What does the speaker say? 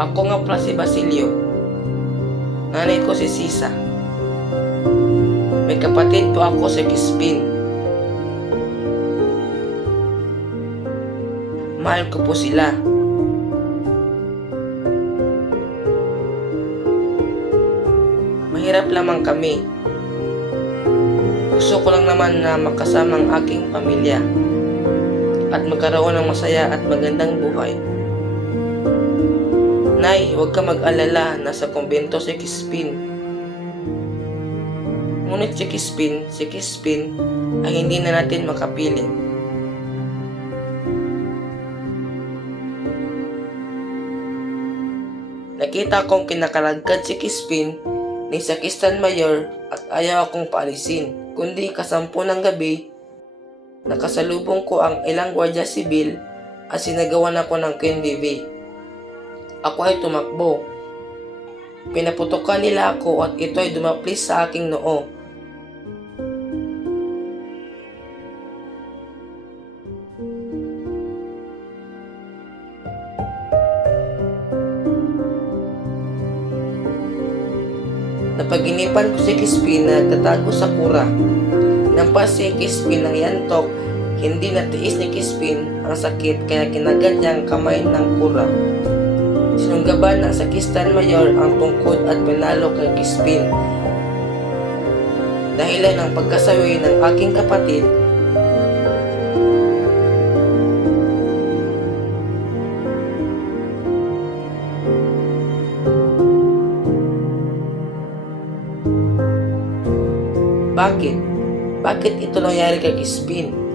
Ako nga pala si Basilio. Nanay ko si Sisa. May kapatid po ako si Crispin. Mahal ko po sila. Mahirap lamang kami. Gusto ko lang naman na makasama ang aking pamilya at magkaroon ng masaya at magandang buhay. Nay, huwag ka mag-alala, nasa kumbento si Crispin. Ngunit si Crispin ay hindi na natin makapiling. Nakita kong kinakalagkad si Crispin ni Sakristan Mayor at ayaw akong paalisin. Kundi kasampu ng gabi, nakasalubong ko ang ilang gwardiya sibil at sinagawan ako ng QNBV. Ako ay tumakbo. Pinaputokan nila ako at ito ay dumaplis sa aking noo. Napaginipan ko si Crispin na nagtatago sa kura. Nampas si Crispin ng yantok, hindi natiis ni Crispin ang sakit kaya kinagad niya ang kamay ng kura. Sinunggaban ng Sakristan Mayor ang tungkod at pinalo kay Crispin. Dahilan ng pagkasawi ng aking kapatid, Bakit ito nangyari kay Crispin?